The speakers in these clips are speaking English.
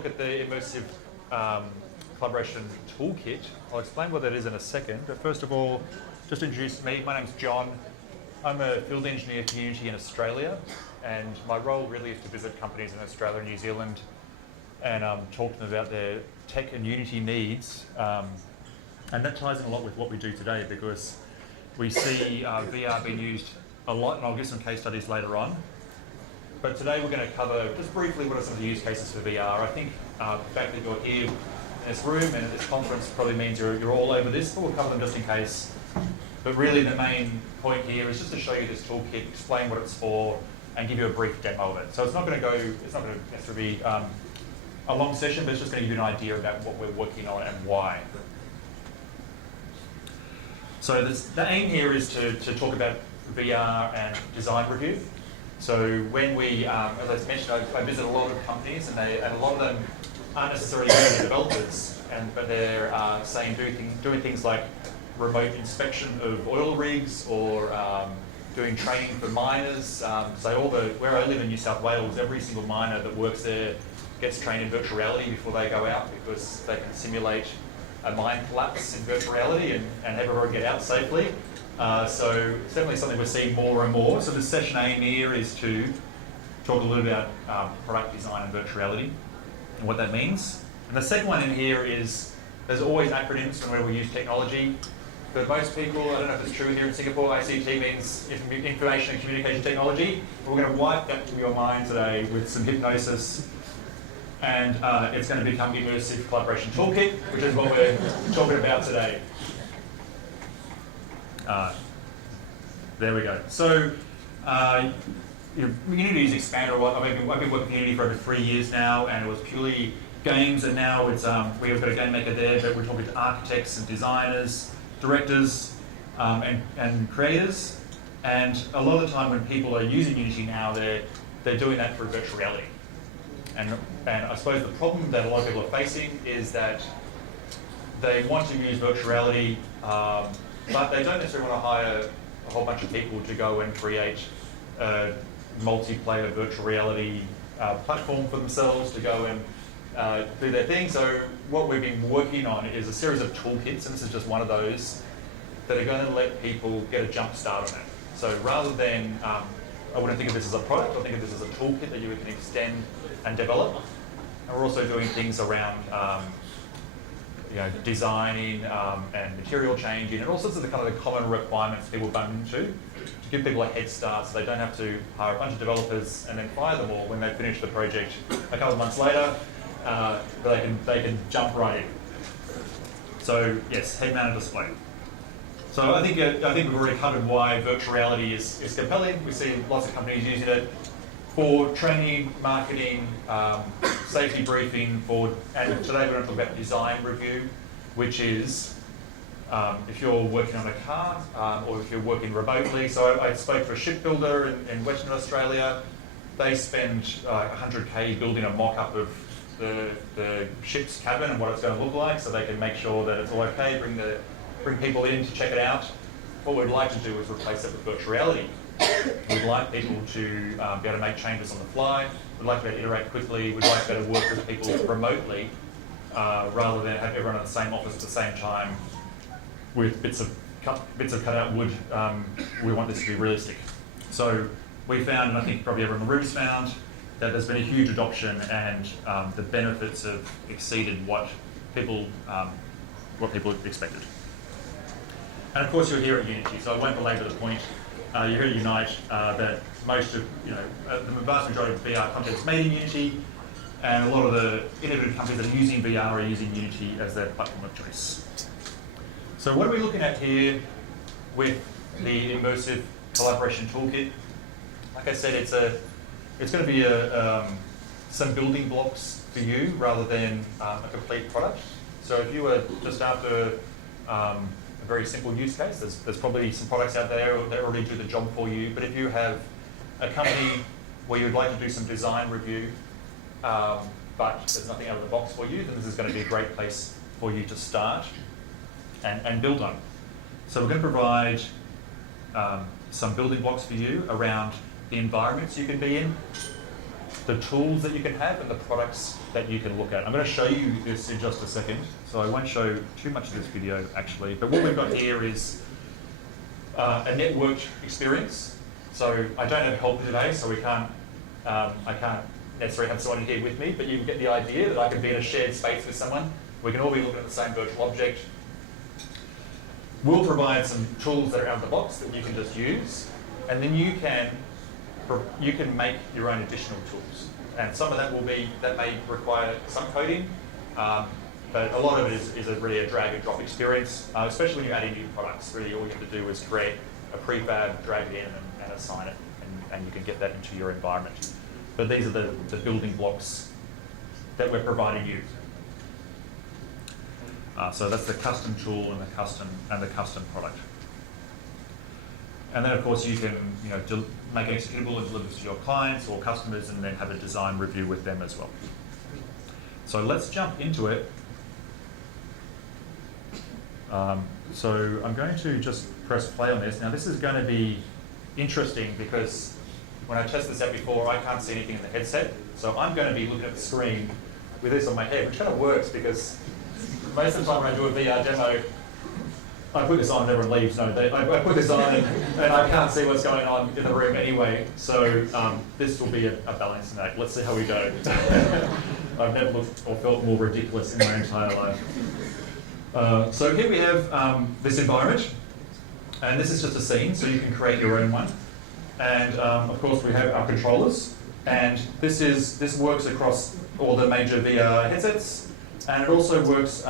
look at the Immersive Collaboration Toolkit. I'll explain what that is in a second, but first of all, just introduce me. My name's John. I'm a field engineer for Unity in Australia, and my role really is to visit companies in Australia and New Zealand and talk to them about their tech and Unity needs. And that ties in a lot with what we do today, because we see VR being used a lot, and I'll give some case studies later on. But today we're going to cover just briefly what are some of the use cases for VR. I think the fact that you're here in this room and at this conference probably means you're all over this, but we'll cover them just in case. But really the main point here is just to show you this toolkit, explain what it's for, and give you a brief demo of it. So it's not going to necessarily be a long session, but it's just going to give you an idea about what we're working on and why. So the aim here is to talk about VR and design review. So when we, as I mentioned, I visit a lot of companies, and a lot of them aren't necessarily developers, but they're saying doing things like remote inspection of oil rigs, or doing training for miners. So where I live in New South Wales, every single miner that works there gets trained in virtual reality before they go out, because they can simulate a mine collapse in virtual reality and have everyone get out safely. So it's definitely something we're seeing more and more. So the session aim here is to talk a little about product design and virtual reality and what that means. And the second one in here is, there's always acronyms whenever we use technology. For most people, I don't know if it's true here in Singapore, ICT means information and communication technology. We're going to wipe that from your mind today with some hypnosis. And it's going to become Immersive Collaboration Toolkit, which is what we're talking about today. There we go. So Unity is expanded. I've been working with Unity for over 3 years now, and it was purely games, and now it's we've got a game maker there, but we're talking to architects and designers, directors, and creators. And a lot of the time when people are using Unity now, they're doing that through virtual reality. And I suppose the problem that a lot of people are facing is that they want to use virtual reality, but they don't necessarily want to hire a whole bunch of people to go and create a multiplayer virtual reality platform for themselves to go and do their thing. So what we've been working on is a series of toolkits, and this is just one of those, that are going to let people get a jump start on it. So rather than, I wouldn't think of this as a product, I think of this as a toolkit that you can extend and develop. And we're also doing things around designing and material changing, and all sorts of the kind of the common requirements people bump into to give people a head start, so they don't have to hire a bunch of developers and then fire them all when they finish the project a couple of months later, but they can jump right in. So yes, head-mounted display. So I think we've already covered why virtual reality is compelling. We see lots of companies using it for training, marketing, safety briefing, and today we're going to talk about design review, which is if you're working on a car or if you're working remotely. So I spoke to a shipbuilder in Western Australia. They spend $100K building a mock-up of the ship's cabin and what it's going to look like, so they can make sure that it's all okay, bring people in to check it out. What we'd like to do is replace it with virtual reality. We'd like people to be able to make changes on the fly. We'd like to be able to iterate quickly. We'd like to be able to work with people remotely rather than have everyone in the same office at the same time with bits of cut out wood. We want this to be realistic. So we found, and I think probably everyone in the room's found, that there's been a huge adoption, and the benefits have exceeded what people expected. And of course, you're here at Unity, so I won't belabor the point. You're here at Unite, that most of, the vast majority of VR content is made in Unity, and a lot of the innovative companies that are using VR are using Unity as their platform of choice. So what are we looking at here with the Immersive Collaboration Toolkit? Like I said, it's going to be some building blocks for you rather than a complete product. So if you were just after a very simple use case, there's probably some products out there that already do the job for you. But if you have a company where you'd like to do some design review, but there's nothing out of the box for you, then this is going to be a great place for you to start and build on. So we're going to provide some building blocks for you around the environments you can be in, the tools that you can have and the products that you can look at. I'm going to show you this in just a second, so I won't show too much of this video actually, but what we've got here is a networked experience. So I don't have help today, so I can't necessarily have someone here with me, but you get the idea that I can be in a shared space with someone. We can all be looking at the same virtual object. We'll provide some tools that are out of the box that you can just use, and then you can make your own additional tools. And some of that may require some coding, but a lot of it is really a drag and drop experience, especially when you're adding new products. Really all you have to do is create a prefab, drag it in and assign it, and you can get that into your environment. But these are the building blocks that we're providing you. So that's the custom tool and the custom product. And then of course you can make it executable and deliver it to your clients or customers, and then have a design review with them as well. So let's jump into it. So I'm going to just press play on this. Now this is going to be interesting because when I tested this out before, I can't see anything in the headset. So I'm going to be looking at the screen with this on my head, which kind of works because most of the time when I do a VR demo, I put this on and everyone leaves. No, I put this on and I can't see what's going on in the room anyway. So this will be a balancing act. Let's see how we go. I've never looked or felt more ridiculous in my entire life. So here we have this environment, and this is just a scene, so you can create your own one. And of course we have our controllers, and this works across all the major VR headsets, and it also works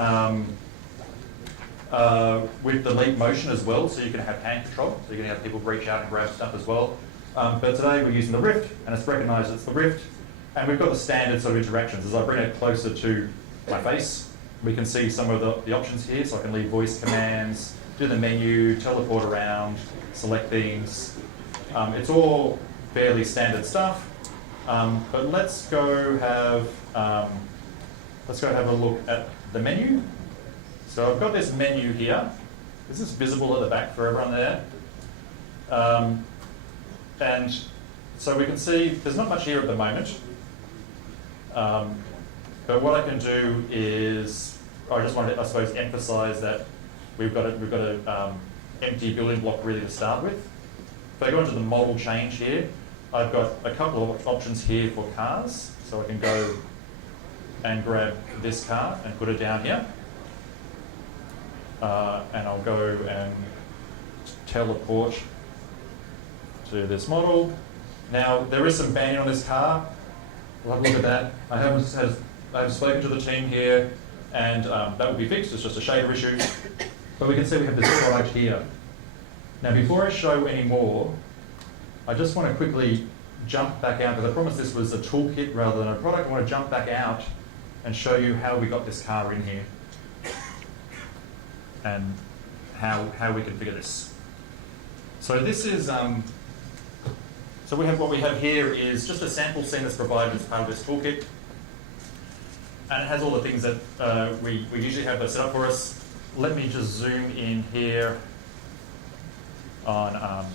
with the Leap motion as well, so you can have hand control, so you can have people reach out and grab stuff as well. But today we're using the Rift, and it's recognised it's the Rift, and we've got the standard sort of interactions. As I bring it closer to my face, we can see some of the options here, so I can leave voice commands, do the menu, teleport around, select things. It's all fairly standard stuff, but let's go have a look at the menu. So I've got this menu here. This is visible at the back for everyone there. And so we can see there's not much here at the moment. But what I can do is, I just want to, I suppose, emphasize that we've got a empty building block really to start with. If I go into the model change here, I've got a couple of options here for cars. So I can go and grab this car and put it down here. And I'll go and teleport to this model. Now, there is some banding on this car. We'll have a look at that. I have spoken to the team here, and that will be fixed. It's just a shader issue. But we can see we have this product here. Now, before I show any more, I just want to quickly jump back out, because I promised this was a toolkit rather than a product. I want to jump back out and show you how we got this car in here and how we configure this. So this is, so what we have here is just a sample scene that's provided as part of this toolkit. And it has all the things that we usually have set up for us. Let me just zoom in here on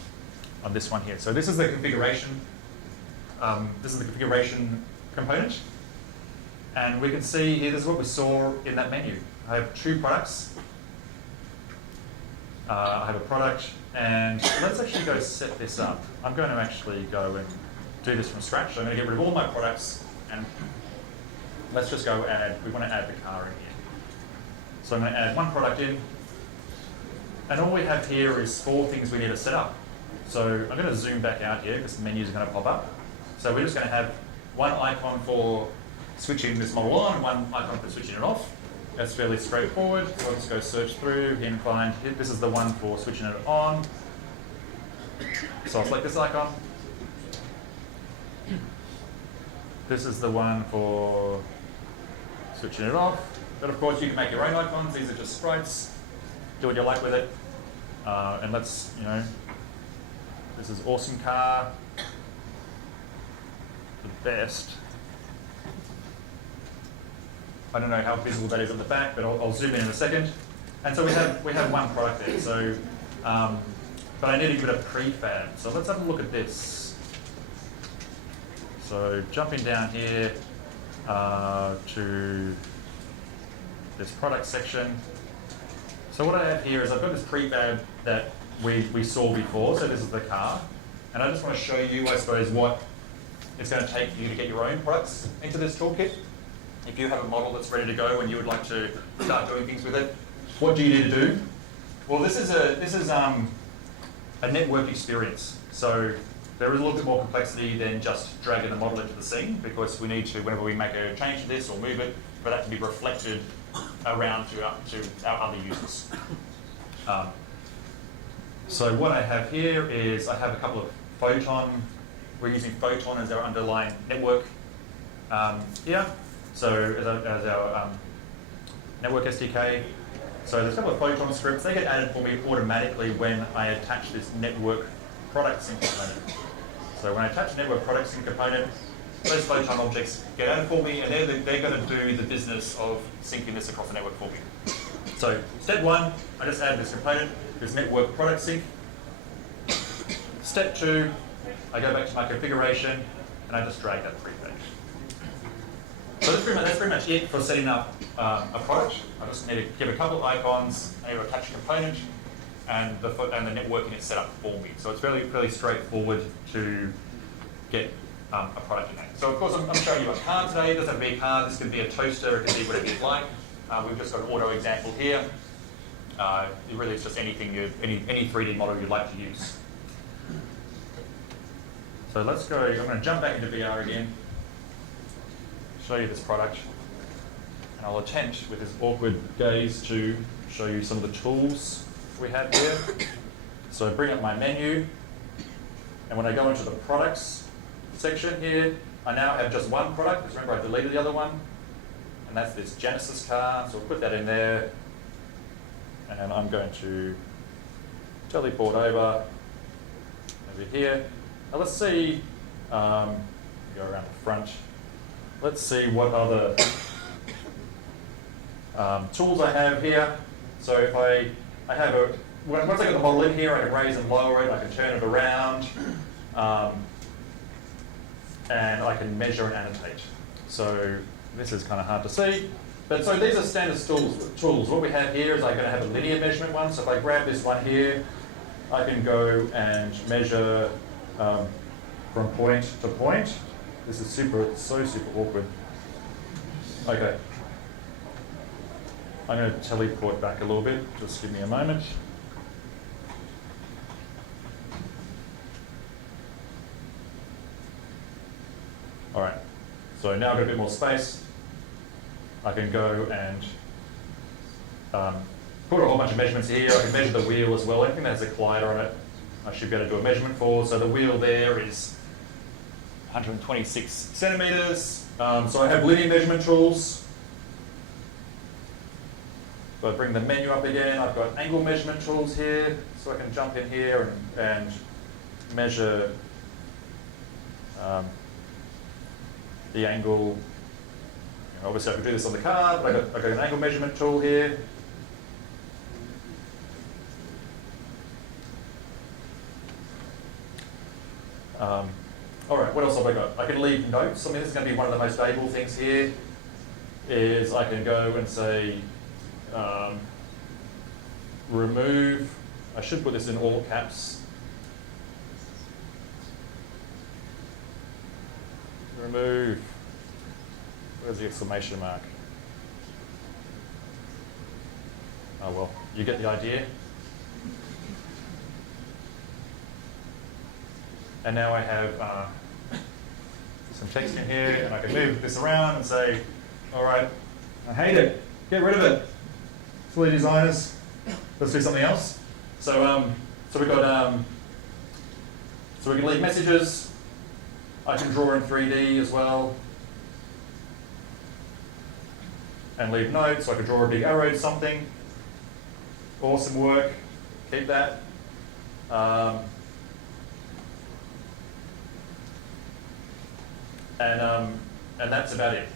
this one here. So this is the configuration. This is the configuration component. And we can see here, this is what we saw in that menu. I have two products. I have a product, and let's actually go set this up. I'm going to actually go and do this from scratch. So I'm going to get rid of all my products, and let's just go add, we want to add the car in here. So I'm going to add one product in, and all we have here is 4 things we need to set up. So I'm going to zoom back out here because the menus are going to pop up. So we're just going to have one icon for switching this model on, one icon for switching it off. That's fairly straightforward. So let's go search through and find, this is the one for switching it on. So I'll select this icon. This is the one for switching it off. But of course you can make your own icons. These are just sprites. Do what you like with it. And let's, this is awesome car. The best. I don't know how visible that is at the back, but I'll zoom in a second. And so we have one product there. So, but I need a bit of prefab. So let's have a look at this. So jumping down here to this product section. So what I have here is I've got this prefab that we saw before. So this is the car. And I just want to show you, I suppose, what it's going to take you to get your own products into this toolkit. If you have a model that's ready to go and you would like to start doing things with it, what do you need to do? Well, this is a network experience. So there is a little bit more complexity than just dragging the model into the scene, because we need to, whenever we make a change to this or move it, for that to be reflected around to our other users. So what I have here is I have a couple of Photon. We're using Photon as our underlying network here. So as our network SDK. So there's a couple of Photon scripts. They get added for me automatically when I attach this network product sync component. So when I attach a network product sync component, those Photon objects get added for me, and they're going to do the business of syncing this across the network for me. So step one, I just add this component, this network product sync. Step two, I go back to my configuration, and I just drag that prefab. So that's pretty much it for setting up a product. I just need to give a couple of icons, I need to attach a component, and the networking is set up for me. So it's fairly straightforward to get a product in there. So of course I'm showing you a car today. It doesn't have to be a car, this could be a toaster, it could be whatever you'd like. We've just got an auto example here. Really it's just anything, any 3D model you'd like to use. So let's go, I'm going to jump back into VR again, show you this product, and I'll attempt with this awkward gaze to show you some of the tools we have here. So bring up my menu, and when I go into the products section here, I now have just one product, because remember I deleted the other one, and that's this Genesis car, so we'll put that in there, and I'm going to teleport over here. Now let's see, go around the front, let's see what other tools I have here. So if I have once I get the model in here, I can raise and lower it, I can turn it around, and I can measure and annotate. So this is kind of hard to see. But so these are standard tools. What we have here is I'm going to have a linear measurement one. So if I grab this one here, I can go and measure from point to point. This is so super awkward. Okay. I'm going to teleport back a little bit. Just give me a moment. All right. So now I've got a bit more space. I can go and put a whole bunch of measurements here. I can measure the wheel as well. Anything that has a collider on it, I should be able to do a measurement for. So the wheel there is 126 centimeters. So I have linear measurement tools. So I bring the menu up again. I've got angle measurement tools here. So I can jump in here and measure the angle. Obviously I can do this on the card, but I've got an angle measurement tool here. All right, what else have I got? I can leave notes. I mean, this is going to be one of the most valuable things here, is I can go and say, remove, I should put this in all caps, remove, where's the exclamation mark? Oh well, you get the idea. And now I have some text in here, and I can move this around and say, all right, I hate it, get rid of it. Silly designers, let's do something else. So we've got, so we can leave messages. I can draw in 3D as well. And leave notes, so I can draw a big arrow to something. Awesome work, keep that. And that's about it.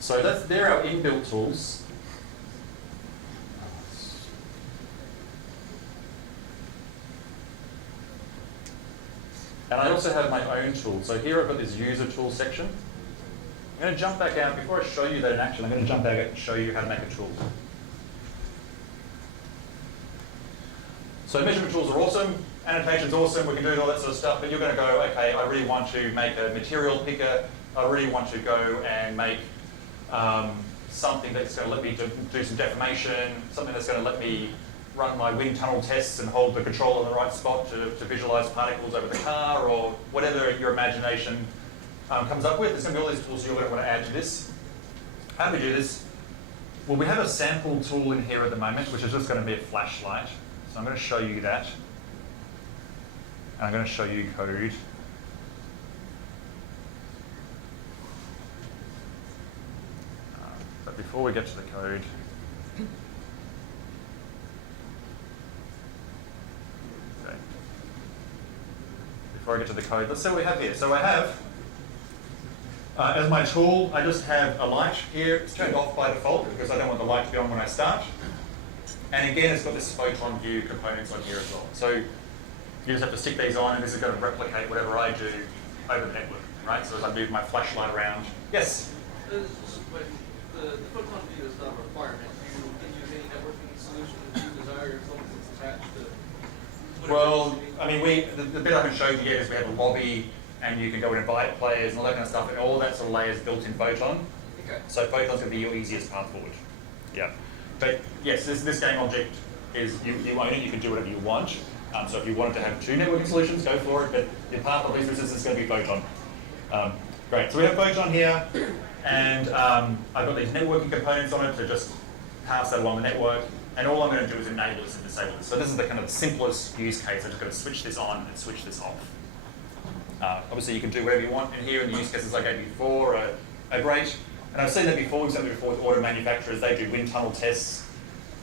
So they're our inbuilt tools. And I also have my own tool. So here I've got this user tool section. I'm going to jump back out. Before I show you that in action, I'm going to jump back out and show you how to make a tool. So measurement tools are awesome. Annotation's awesome. We can do all that sort of stuff. But you're going to go, okay, I really want to make a material picker. I really want to go and make something that's going to let me do some deformation, something that's going to let me run my wind tunnel tests and hold the controller in the right spot to visualize particles over the car, or whatever your imagination comes up with. There's going to be all these tools you're going to want to add to this. How do we do this? Well, we have a sample tool in here at the moment, which is just going to be a flashlight. So I'm going to show you that. And I'm going to show you code. But before we get to the code, before I get to the code, let's see what we have here. So I have, as my tool, I just have a light here. It's turned off by default because I don't want the light to be on when I start. And again, it's got this photon view components on here as well. So you just have to stick these on, and this is going to replicate whatever I do over the network, right? So as I move my flashlight around, yes? The photon view is not a requirement. Can you use any networking solution that you desire as long as it's attached to? Well, I mean, the bit I haven't showed you yet is we have a lobby, and you can go and invite players and all that kind of stuff, and all that sort of layers built in Photon. Okay. So Photon's going to be your easiest path forward. Yeah. But yes, this game object is, you own it, you can do whatever you want. So if you wanted to have two networking solutions, go for it, but your path of least resistance is going to be Photon. Great, so we have Photon here, and I've got these networking components on it to just pass that along the network, and all I'm going to do is enable this and disable this. So this is the kind of simplest use case. I'm just going to switch this on and switch this off. Obviously, you can do whatever you want in here, and the use cases I gave you before are great. And I've seen that before. We've seen that before with auto manufacturers. They do wind tunnel tests,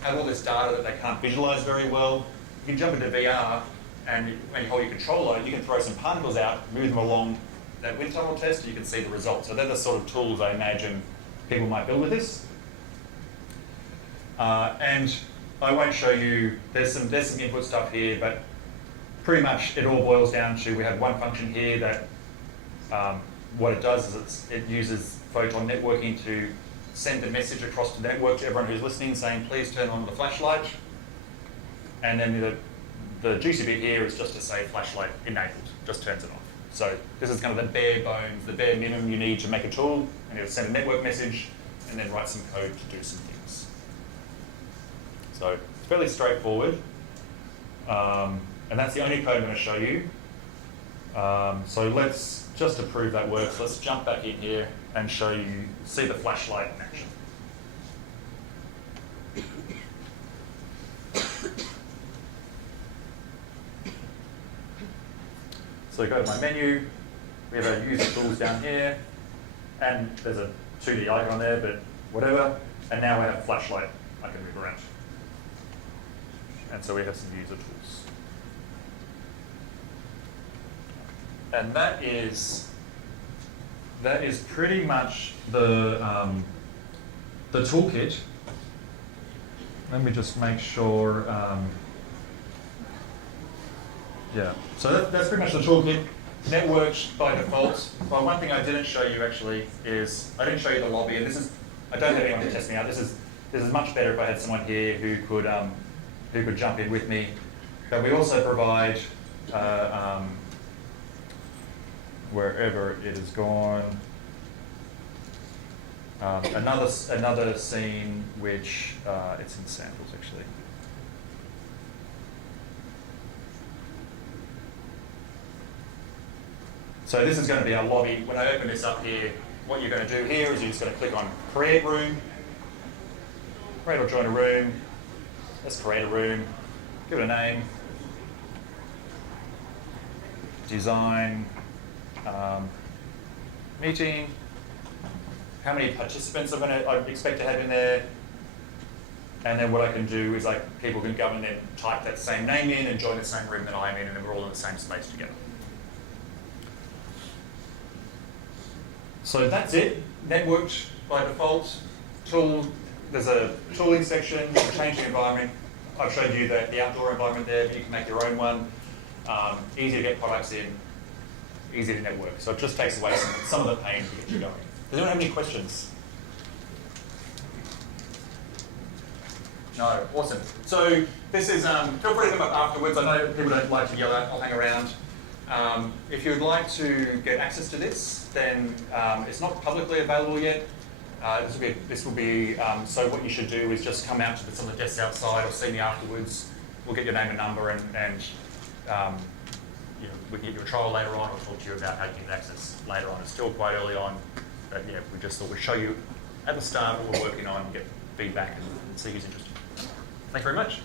have all this data that they can't visualize very well. You can jump into VR, and when you hold your controller, you can throw some particles out, move them along that wind tunnel test, and you can see the results. So they're the sort of tools I imagine people might build with this. And I won't show you, there's some input stuff here, but pretty much it all boils down to, we have one function here that what it does is it uses Photon networking to send a message across the network to everyone who's listening saying, please turn on the flashlight. And then the juicy bit here is just to say flashlight enabled, just turns it off. So this is kind of the bare bones, the bare minimum you need to make a tool, and it'll send a network message and then write some code to do some things. So it's fairly straightforward. And that's the only code I'm going to show you. So let's, just to prove that works, let's jump back in here and show you, see the flashlight in action. So go to my menu, we have our user tools down here, and there's a 2D icon there, but whatever. And now we have a flashlight I can move around. And so we have some user tools. And that is pretty much the toolkit. Let me just make sure. Yeah, so that's pretty much the toolkit. Networked by default. Well, one thing I didn't show you actually is I didn't show you the lobby, and I don't have anyone to test me out. This is much better if I had someone here who could jump in with me. But we also provide wherever it is gone. Another scene which it's in samples actually. So this is going to be our lobby. When I open this up here, what you're going to do here is you're just going to click on Create Room, create or join a room. Let's create a room. Give it a name. Design. Meeting. How many participants I expect to have in there. And then what I can do is people can go and then type that same name in and join the same room that I'm in, and then we're all in the same space together. So that's it. Networked by default. Tool. There's a tooling section, a changing environment. I've showed you the outdoor environment there, but you can make your own one. Easy to get products in. easy to network. So it just takes away some of the pain to get you going. Does anyone have any questions? No, awesome. So this is, feel free to come up afterwards. I know people don't like to yell out, I'll hang around. If you would like to get access to this, then it's not publicly available yet. This will be so what you should do is just come out to some of the desks outside or see me afterwards. We'll get your name and number and you know, we can get you a trial later on or talk to you about how you can get access later on. It's still quite early on, but yeah, we just thought we'd show you at the start what we're working on, get feedback and see who's interested. Thank you very much.